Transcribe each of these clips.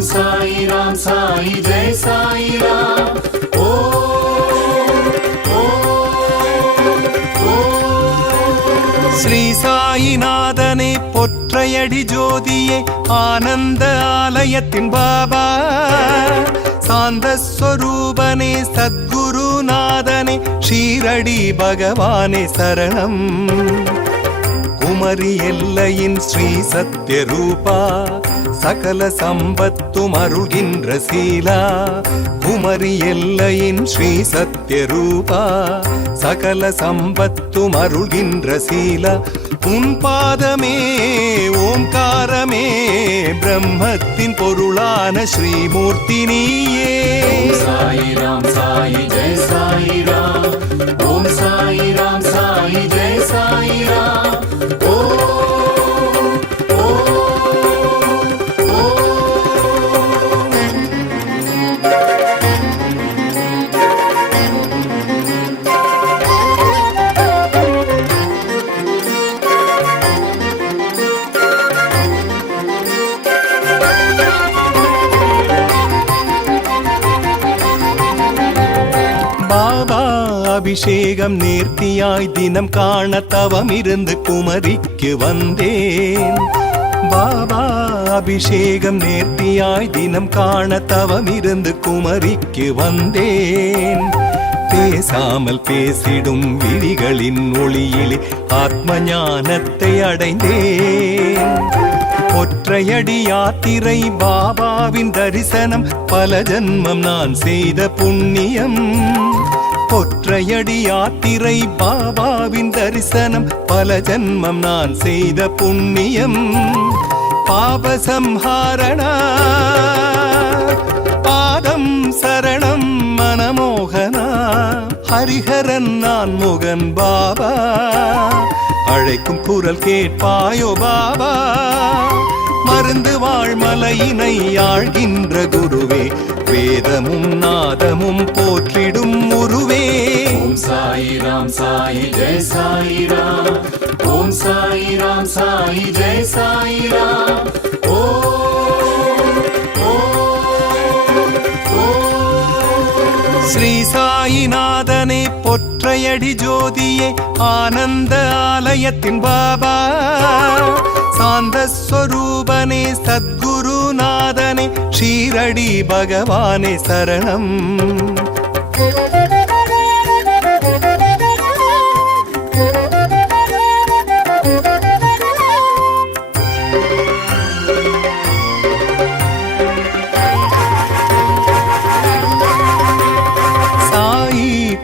ஓம் சாயிராம் சாயி ஜெய் சாயிராம். ஸ்ரீ சாயிநாதனே பொற்றையடி ஜோதியே ஆனந்த ஆலயத்தின் பாபா, சாந்த ஸ்வரூபனே சத்குருநாதனே ஷீரடி பகவானே சரணம். குமரி எல்லையின் ஸ்ரீ சத்யரூபா, சகல சம்பத்தும் அருள்கின்ற சீலா. குமரி எல்லையின் ஸ்ரீ சத்யரூபா, சகல சம்பத்தும் அருள்கின்ற சீலா. உன் பாதமே ஓம்காரமே, பிரம்மத்தின் பொருளான ஸ்ரீமூர்த்தி நீயே. சாயிராம் சாயி ஜெய் சாயிராம். ஓம் சாயிராம் சாயி ஜெய் சாயிராம். அபிஷேகம் நேர்த்தியாய் தினம் காண தவம் இருந்து குமரிக்கு வந்தேன். பாபா அபிஷேகம் நேர்த்தியாய் தினம் காண தவம் இருந்து குமரிக்கு வந்தேன். பேசாமல் பேசிடும் விழிகளின் ஒளியிலே ஆத்ம ஞானத்தை அடைந்தேன். ஒற்றையடி யாத்திரை பாபாவின் தரிசனம், பல ஜன்மம் நான் செய்த புண்ணியம். ஒற்றையடி யாத்திரை பாபாவின் தரிசனம், பல ஜன்மம் நான் செய்த புண்ணியம். பாபசம்ஹாரணா பாதம் சரணம் மனமோகனா, ஹரிஹரன் நான் முகன் பாபா, அழைக்கும் குரல் கேட்பாயோ பாபா. மருந்து வாழ்மலையினை ஆழ்கின்ற குருவே, வேதமும் நாதமும் போற்றிடும் உருவே. ஓம் சாயிராம் சாயி ஜெய் சாயிராம். ஓம் சாயிராம் சாயி ஜெய் சாயிராம். ஸ்ரீ சாயிநாதனே பொற்றையடி ஜோதியே ஆனந்த ஆலயத்தின் பாபா, சாந்த ஸ்வரூபனே சத்குருநாதனே ஷீரடி பகவானே சரணம்.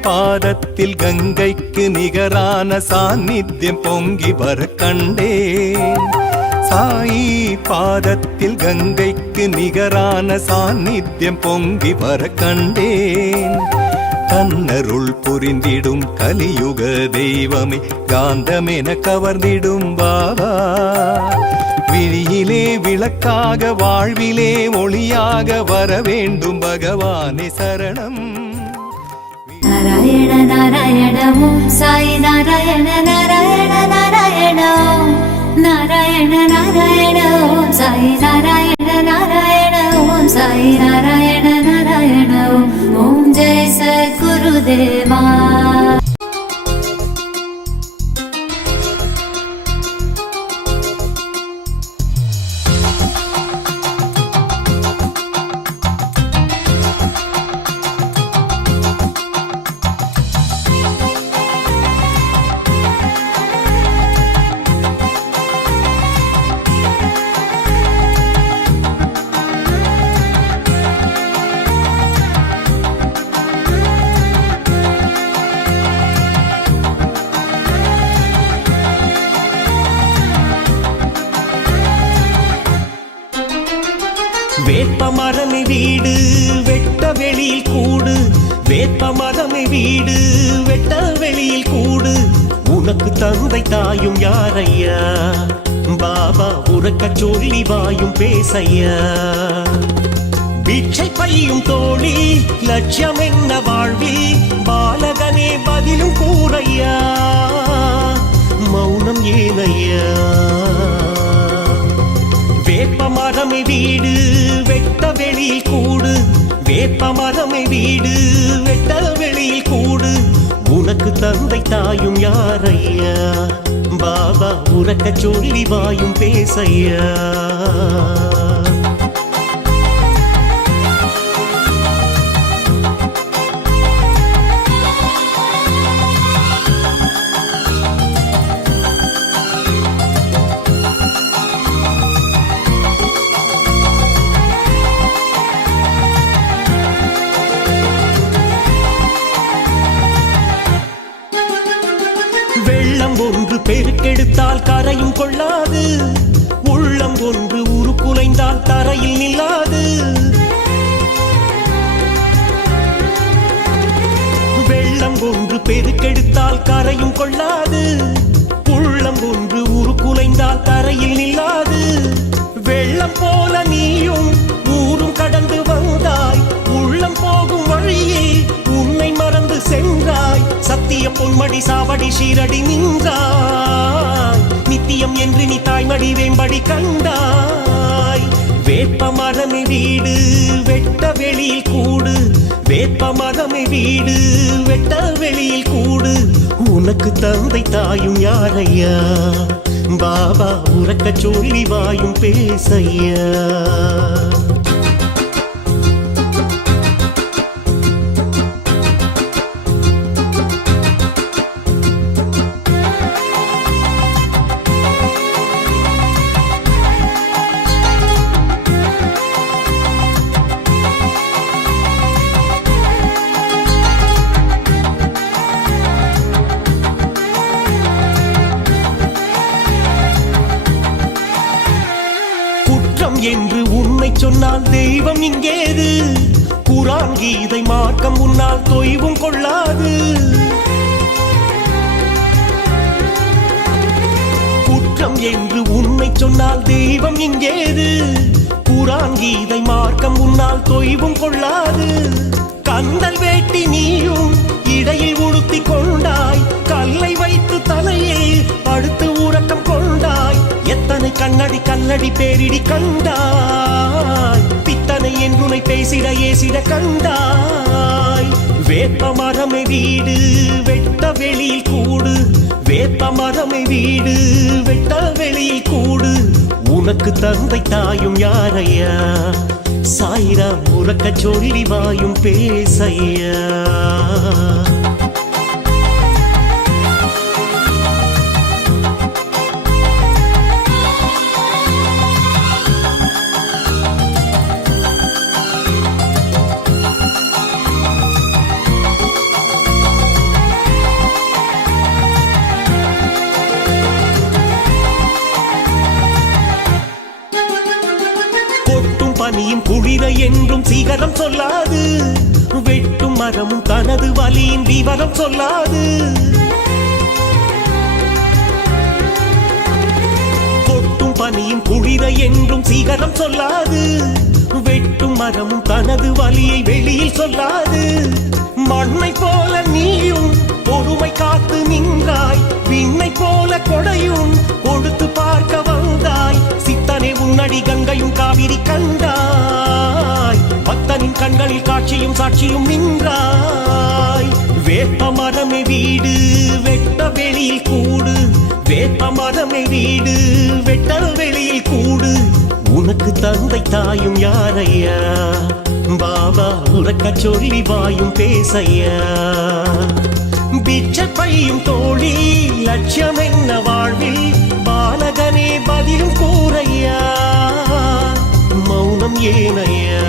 பாதத்தில் கங்கைக்கு நிகரான சாநித்தியம் பொங்கி வர கண்டேன். சாயி பாதத்தில் கங்கைக்கு நிகரான சாநித்தியம் பொங்கி வர கண்டேன். தன்னருள் புரிந்திடும் கலியுக தெய்வமே, காந்தமென கவர்ந்திடும் பாபா. விழியிலே விளக்காக வாழ்விலே ஒளியாக வர வேண்டும் பகவானே சரணம். நாராயண நாராயண ஓம் சாய் நாராயண நாராயண நாராயண ஓம் நாராயண நாராயண ஓம் சாய் நாராயண நாராயண ஓம் சாய் நாராயண நாராயண ஓம் ஜெய் சத்குருதேவா. வேப்பமரமே வீடு வெட்ட வெளியில் கூடு, வேப்பமரமே வீடு வெட்ட வெளியில் கூடு. உனக்கு தந்தை தாயும் யாரையா பாபா, உறக்க சொல்லி வாயும் பேசையா. பிச்சை பையும் தோழி லட்சியம் என்ன வாழ்வி, பாலகனே பதிலும் கூறையா, மௌனம் ஏனையா. வேப்பமரமே வீடு வெட்ட வெளியில் கூடு வேப்ப மரமே வீடு வெட்ட வெளியில் கூடு உனக்கு தந்தை தாயும் யாரையா பாபா உறக்க சொல்லி வாயும் பேசையா வெள்ளம் ஒன்று பெருக்கெடுத்தால் கரையும் கொள்ளாது உள்ளம் ஒன்று உருக்குலைந்தால் தரையில் நில்லாது வெள்ளம் ஒன்று பெருக்கெடுத்தால் கரையும் கொள்ளாது உள்ளம் ஒன்று உருக்குலைந்தால் தரையில் நில்லாது வெள்ளம் போல நீயும் ஊரும் கடந்து வந்தாய் உள்ளம் போகும் வழியே உன்னை மறந்து சென்றாய் சத்திய பொன்மடி சாவடி சீரடி நின்றாய் நித்தியம் என்று நீ தாய்மடி வேம்படி கண்டாய் வேப்ப மரமே வீடு வெட்ட வெளியில் கூடு வேப்ப மரமே வீடு வெட்ட வெளியில் கூடு உனக்கு தந்தை தாயும் யாரையா பாபா உறக்க சொல்லி வாயும் பேசையா என்று உன்னை சொன்னால் தெய்வம் இங்கேது குரான் கீதை மார்க்கம் உன்னால் தொய்வும் கொள்ளாது குற்றம் என்று உன்னை சொன்னால் தெய்வம் இங்கேது குரான் கீதை மார்க்கம் உன்னால் தொய்வும் கொள்ளாது கந்தல் வேட்டி நீயும் இடையில் உடுத்தி கொண்டாய் கல்லை வைத்து தலையே படுத்து உறக்கம் கொண்டாய் எத்தனை கண்ணடி கல்லடி பேரிடி கண்டாய் பித்தனை என்றுனை பேசிட ஏசிட கண்டாய் வேப்ப மரமே வீடு வெட்ட வெளியில் கூடு வேப்ப மரமே வீடு வெட்ட வெளியில் கூடு உனக்கு தந்தை தாயும் யாரையா சாயிரா உறக்க சொல்லி வாயும் பேசையா பனியும் குளிர என்றும் சீகரம் சொல்லாது வெட்டும் மரமும் தனது வலியின் விவரம் சொல்லாது கொட்டும் பனியும் குளிர என்றும் சீகரம் சொல்லாது வெட்டும் மரமும் தனது வலியை வெளியில் சொல்லாது மண்ணை போல நீயும் பொறுமை காத்து நின்றாய் விண்ணை போல கொடையும் கொடுத்து பார்க்க வந்தாய் சித்தனே உன்னடி கங்கையும் காவிரி கண்டாய் பக்தனின் கண்களில் காட்சியும் சாட்சியும் நின்றாய் வேப்ப மரமே வீடு வெட்ட வெளியில் கூடு வேப்ப மரமே வீடு வெட்ட வெளியில் கூடு உனக்கு தந்தை தாயும் யாரையா பாபா உறக்க சொல்லி வாயும் பேசையா பிச்சை பையும் தோழி லட்சியம் என்ன வாழ்வில் பாலகனே பதிலும் கூறையா மௌனம் ஏனையா